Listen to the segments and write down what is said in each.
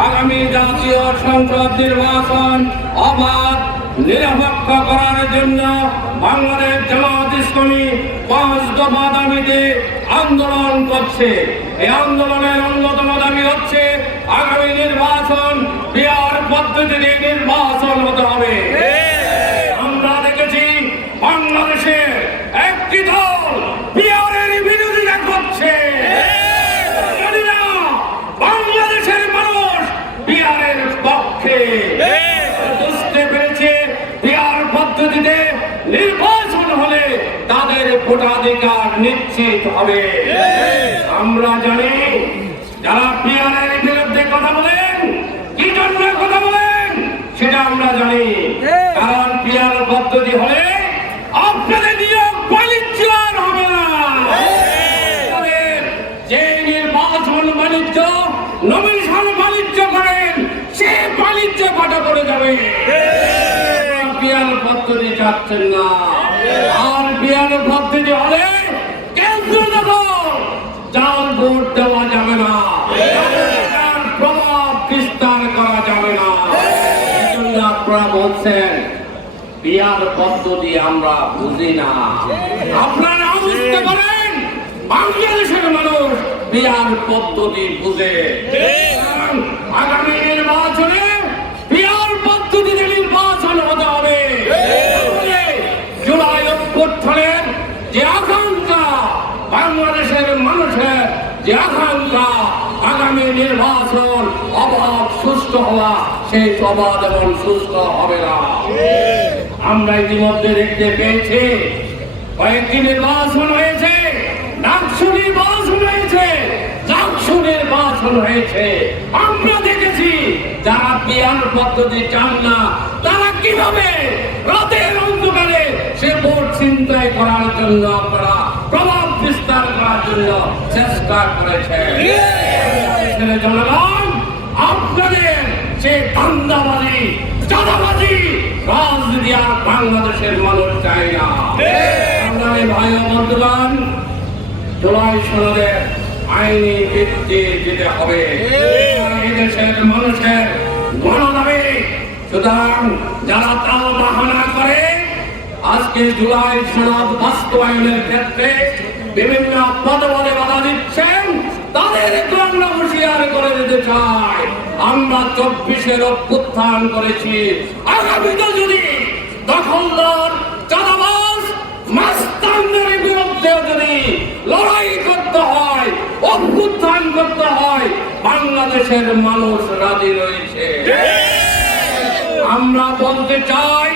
আগামী জাতীয় সংসদ নির্বাচন অবাধ, নিরপেক্ষ করার জন্য বাংলাদেশ জামাত ইসলামী পাঁচ দফা দাবিতে আন্দোলন করছে। এই আন্দোলনের অন্যতম দাবি হচ্ছে, আগামী নির্বাচন বিহার পদ্ধতিতে নির্বাচন হতে হবে আমরা দেখেছি বাংলাদেশে একটি দল বিহারের বিরোধিতা করছে জানি না বাংলাদেশের মানুষ বিহারের পক্ষে বুঝতে পেরেছে বিহার পদ্ধতিতে নির্বাচন হলে তাদের ভোটাধিকার নিশ্চিত হবে। আমরা জানি যারা বিহারের বিরুদ্ধে কথা বলেন, কি জন্য কথা বলেন, সেটা আমরা জানি। কারণ পদ্ধতি হলে আপনাদের নিয়োগ হবে না। যে নির্বাচন বাণিজ্য বাণিজ্য করেন, সে বাণিজ্য কাটা করে যাবে। পদ্ধতি চাচ্ছেন না। আর বিয়ার পদ্ধতি হলে দেব। ভোট দেওয়া যাবে না প্রভাব বিস্তার করা যাবে না। এই জন্য আপনারা বলছেন, বিয়ার পদ্ধতি আমরা বুঝি না। আপনারা বুঝতে পারেন, বাংলাদেশের মানুষ বিয়ার পদ্ধতি বুঝে। আগামী নির্বাচনে বিয়ার পদ্ধতিতে নির্বাচন হতে হবে তাহলে জুলাই অভ্যুত্থানের যে আকাঙ্ক্ষা বাংলাদেশের মানুষের যে আকাঙ্ক্ষা আগামী নির্বাচন অবাধ সুস্থ হওয়া, সেই অবাধ এবং সুস্থ হবে না। আমরা ইতিমধ্যে দেখতে পেয়েছি, কয়েকটি নির্বাচন হয়েছে, ডাকসু নির্বাচন হয়েছে, ডাকসু হয়েছে। আমরা দেখেছি, যারা বিয়ার পদ্ধতি চান না, তারা কীভাবে রাতের অন্ধকারে সে ভোট চিন্তায় করার জন্য আপনারা প্রভাব বিস্তার করার জন্য চেষ্টা করেছে। জনগণ বাংলাদেশের মানুষ চায় না। ভাই বন্ধুগণ আইনি ভিত্তি দিতে হবে। এদেশের মানুষের গণদাবি। সুতরাং যারা তাল বাহানা করে, আজকে জুলাই সনদ বাস্তবায়নের ক্ষেত্রে বিভিন্ন পদবলে বাধা দিচ্ছেন, তাদের আমরা হুঁশিয়ার করে দিতে চাই। আমরা চব্বিশের অভ্যুত্থান করেছি। আগামীতে যদি দখলদার, চাঁদাবাজ, মাস্তানদের বিরুদ্ধে যদি লড়াই করতে হয়, অভ্যুত্থান করতে হয়, বাংলাদেশের মানুষ রাজি রয়েছে। আমরা বলতে চাই,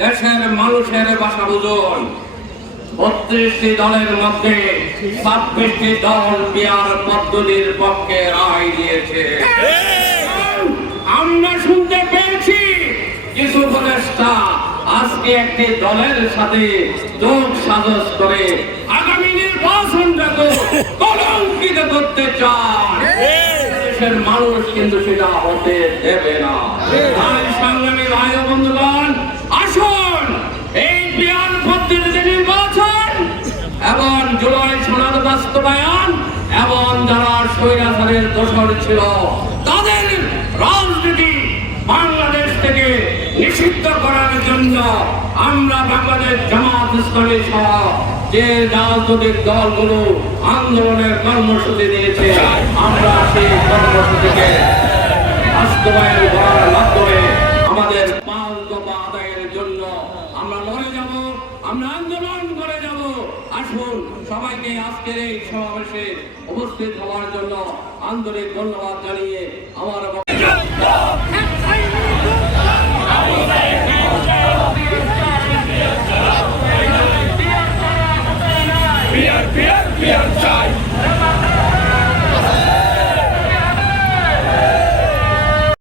দেশের মানুষের বাসা বুঝুন। বত্রিশটি দলের মধ্যে ছাব্বিশটি দল বিয়ার পদ্ধতির পক্ষে রায় দিয়েছে। আমরা শুনতে পেয়েছি কিছু উপদেষ্টা আজকে একটি দলের সাথে যোগ সাজস করে আগামী নির্বাচনটাকে কলঙ্কিত করতে চায় দেশের মানুষ কিন্তু সেটা হতে দেবে না। তাই সংগ্রামী ভাই ও স্বৈরাচারের ছিল, তাদের রাজনীতি বাংলাদেশ থেকে নিষিদ্ধ করার জন্য আমরা বাংলাদেশ জামাত ইসলামী সহ যে রাজনৈতিক দলগুলো আন্দোলনের কর্মসূচি দিয়েছে, আমরা সেই কর্মসূচিকে বাস্তবায়ন করার মাধ্যমে আমাদের পাঁচ দফা আদায়ের জন্য আমরা লড়ে যাব আমরা আন্দোলন করে যাব। আসুন সবাইকে আজকের এই সমাবেশে উপস্থিত হওয়ার জন্য আন্তরিক ধন্যবাদ জানিয়ে